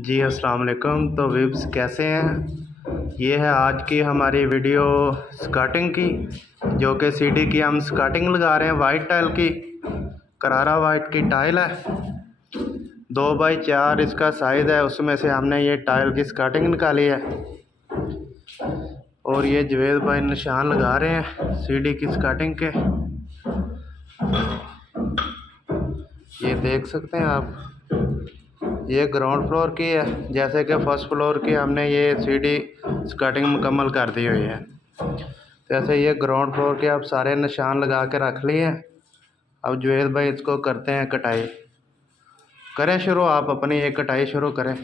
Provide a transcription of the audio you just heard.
जी अस्सलाम वालेकुम। तो विब्स कैसे हैं। ये है आज की हमारी वीडियो स्कर्टिंग की, जो कि सीढ़ी की हम स्कर्टिंग लगा रहे हैं। वाइट टाइल की, करारा वाइट की टाइल है। 2x4 इसका साइज़ है। उसमें से हमने ये टाइल की स्कर्टिंग निकाली है और ये जवेद भाई निशान लगा रहे हैं सीढ़ी की स्कर्टिंग के। ये देख सकते हैं आप, ये ग्राउंड फ्लोर की है। जैसे कि फर्स्ट फ्लोर की हमने ये सीढ़ी स्कर्टिंग मुकम्मल कर दी हुई है, जैसे ये ग्राउंड फ्लोर के आप सारे निशान लगा के रख लिए हैं। अब जुवेद भाई इसको करते हैं कटाई। करें शुरू, आप अपनी एक कटाई शुरू करें।